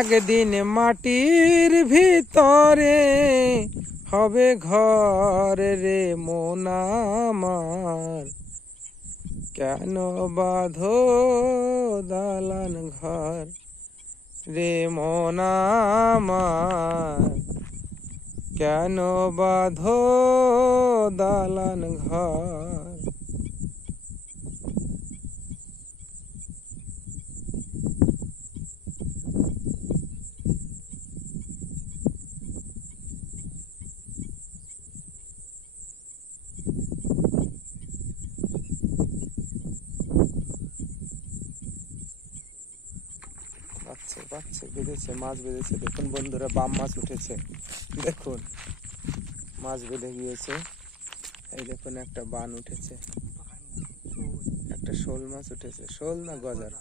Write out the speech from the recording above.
একদিন মাটির ভিতরে হবে ঘর রে মন আমার, কেন বাঁধো দালান ঘর রে মন আমার, কেন বাঁধো দালান ঘর। বাচ্চা বেঁধেছে, মাছ বেঁধেছে। দেখুন বন্ধুরা, বাম মাছ উঠেছে। দেখুন মাছ বেঁধে গিয়েছে। এই দেখুন একটা বান উঠেছে, একটা শোল মাছ উঠেছে। শোল না গজার।